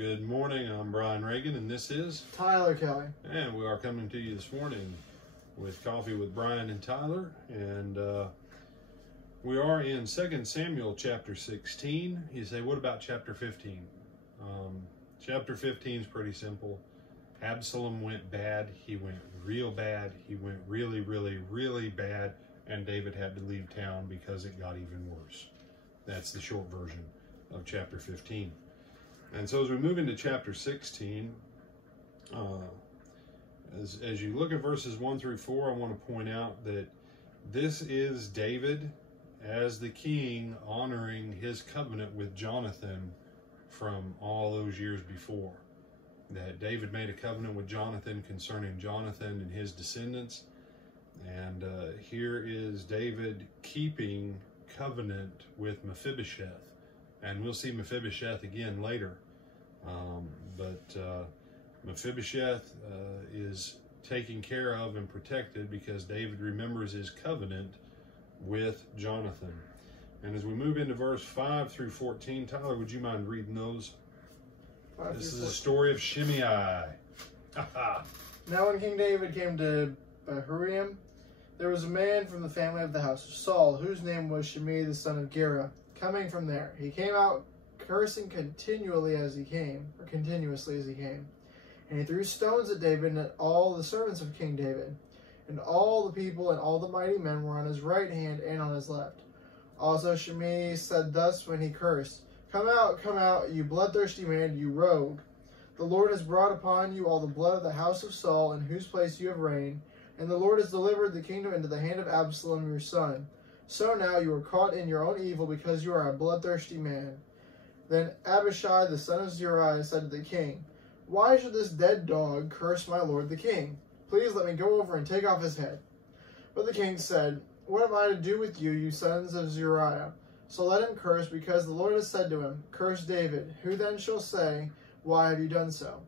Good morning, I'm Brian Reagan, and this is Tyler Kelly. And we are coming to you this morning with Coffee with Brian and Tyler. And we are in 2 Samuel chapter 16. You say, what about chapter 15? Chapter 15 is pretty simple. Absalom went bad. He went real bad. He went really, really, really bad. And David had to leave town because it got even worse. That's the short version of chapter 15. And so as we move into chapter 16, as you look at verses 1 through 4, I want to point out that this is David as the king honoring his covenant with Jonathan from all those years before. That David made a covenant with Jonathan concerning Jonathan and his descendants. And here is David keeping covenant with Mephibosheth. And we'll see Mephibosheth again later. But Mephibosheth is taken care of and protected because David remembers his covenant with Jonathan. And as we move into verse 5 through 14, Tyler, would you mind reading those? This is a story of Shimei. Now when King David came to Bahurim, there was a man from the family of the house of Saul, whose name was Shimei the son of Gera. Coming from there, he came out cursing continuously as he came. And he threw stones at David and at all the servants of King David. And all the people and all the mighty men were on his right hand and on his left. Also Shimei said thus when he cursed, come out, you bloodthirsty man, you rogue. The Lord has brought upon you all the blood of the house of Saul, in whose place you have reigned. And the Lord has delivered the kingdom into the hand of Absalom your son. So now you are caught in your own evil, because you are a bloodthirsty man. Then Abishai the son of Zeruiah said to the king, why should this dead dog curse my lord the king? Please let me go over and take off his head. But the king said, what am I to do with you, you sons of Zeruiah? So let him curse, because the Lord has said to him, curse David. Who then shall say, why have you done so?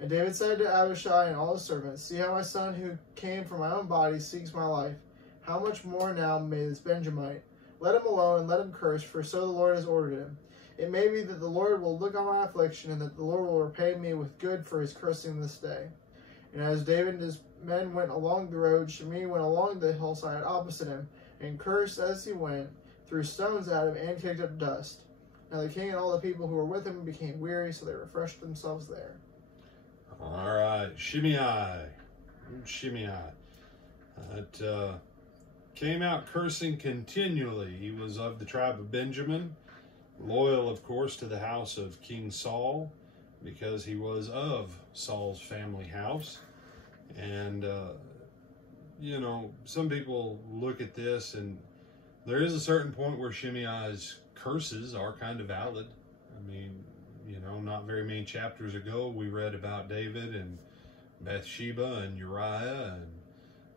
And David said to Abishai and all his servants, see how my son who came from my own body seeks my life. How much more now may this Benjamite? Let him alone and let him curse, for so the Lord has ordered him. It may be that the Lord will look on my affliction, and that the Lord will repay me with good for his cursing this day. And as David and his men went along the road, Shimei went along the hillside opposite him, and cursed as he went, threw stones at him, and kicked up dust. Now the king and all the people who were with him became weary, so they refreshed themselves there. All right, Shimei. Came out cursing continually. He was of the tribe of Benjamin, loyal, of course, to the house of King Saul, because he was of Saul's family house. And, you know, some people look at this, and there is a certain point where Shimei's curses are kind of valid. I mean, you know, not very many chapters ago, we read about David and Bathsheba and Uriah,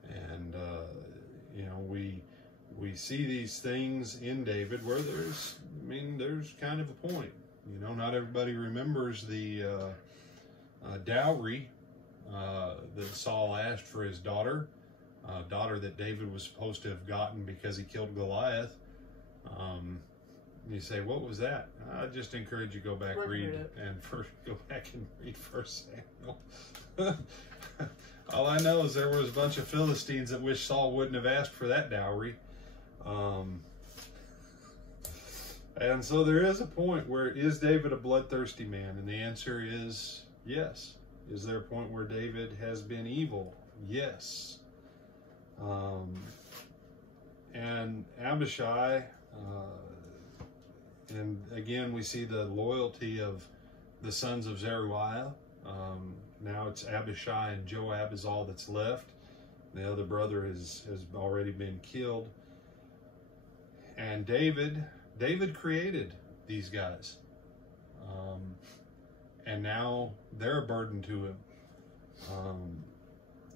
and you know, we see these things in David where there's kind of a point. You know, not everybody remembers the dowry that Saul asked for his daughter, daughter that David was supposed to have gotten because he killed Goliath. You say, what was that? I just encourage you to go back go back and read 1 Samuel. All I know is there was a bunch of Philistines that wish Saul wouldn't have asked for that dowry. And so there is a point where, is David a bloodthirsty man? And the answer is yes. Is there a point where David has been evil? Yes. And Abishai, and again, we see the loyalty of the sons of Zeruiah. Now it's Abishai and Joab is all that's left. The other brother has already been killed. And David created these guys. And now they're a burden to him.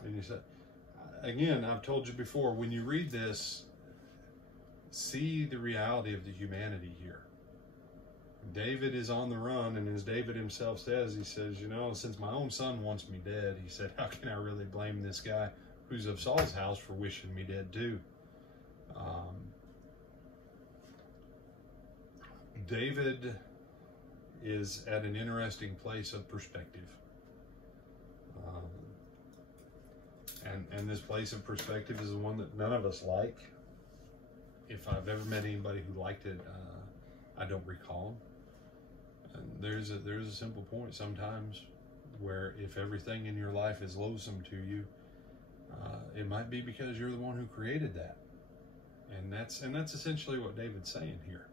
And you said, again, I've told you before, when you read this, see the reality of the humanity here. David is on the run, and as David himself says, he says, you know, since my own son wants me dead, he said, how can I really blame this guy who's of Saul's house for wishing me dead too? David is at an interesting place of perspective. And this place of perspective is the one that none of us like. If I've ever met anybody who liked it, I don't recall them. And there's a simple point sometimes where if everything in your life is loathsome to you, it might be because you're the one who created that. And that's essentially what David's saying here.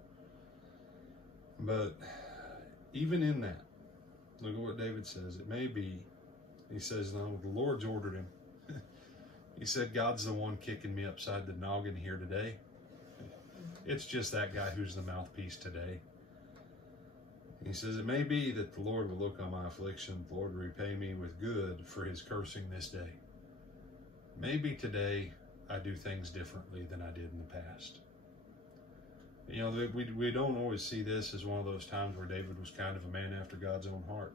But even in that, look at what David says. It may be, he says, no, the Lord's ordered him. He said, God's the one kicking me upside the noggin here today. It's just that guy who's the mouthpiece today. He says, it may be that the Lord will look on my affliction, the Lord will repay me with good for his cursing this day. Maybe today I do things differently than I did in the past. You know, we don't always see this as one of those times where David was kind of a man after God's own heart.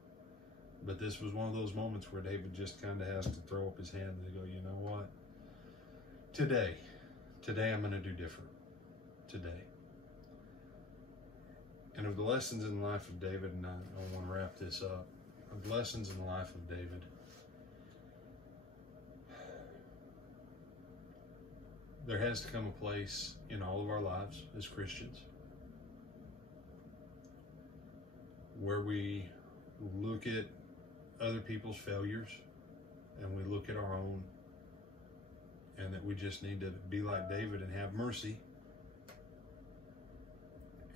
But this was one of those moments where David just kind of has to throw up his hand and go, you know what? Today I'm going to do different. Today. And of the lessons in the life of David, and I want to wrap this up, of the lessons in the life of David, there has to come a place in all of our lives as Christians where we look at other people's failures and we look at our own, and that we just need to be like David and have mercy,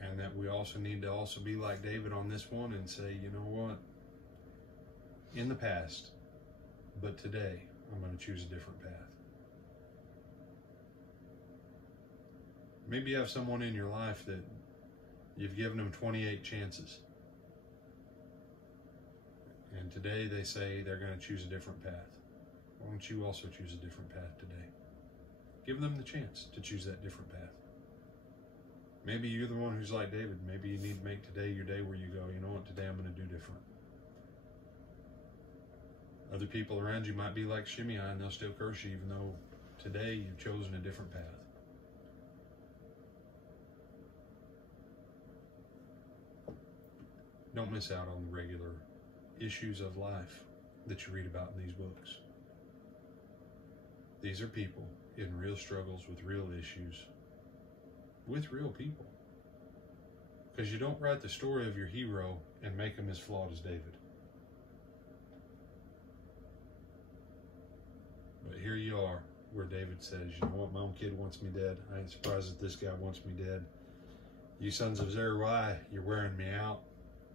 and that we also need to be like David on this one and say, you know what, in the past, but today I'm going to choose a different path. Maybe you have someone in your life that you've given them 28 chances. And today they say they're going to choose a different path. Why don't you also choose a different path today? Give them the chance to choose that different path. Maybe you're the one who's like David. Maybe you need to make today your day where you go, you know what, today I'm going to do different. Other people around you might be like Shimei, and they'll still curse you even though today you've chosen a different path. Don't miss out on the regular issues of life that you read about in these books. These are people in real struggles with real issues, with real people. Because you don't write the story of your hero and make him as flawed as David. But here you are, where David says, you know what, my own kid wants me dead. I ain't surprised that this guy wants me dead. You sons of Zeruiah, you're wearing me out.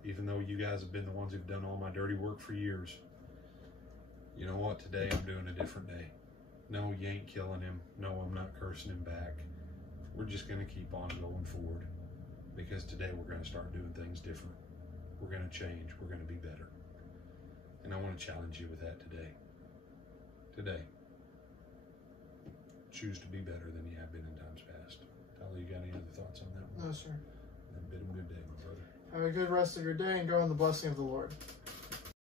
Even though you guys have been the ones who've done all my dirty work for years. You know what? Today I'm doing a different day. No, you ain't killing him. No, I'm not cursing him back. We're just going to keep on going forward. Because today we're going to start doing things different. We're going to change. We're going to be better. And I want to challenge you with that today. Today. Choose to be better than you have been in times past. Tyler, you got any other thoughts on that one? No, sir. Then bid him good day, my brother. Have a good rest of your day and go in the blessing of the Lord.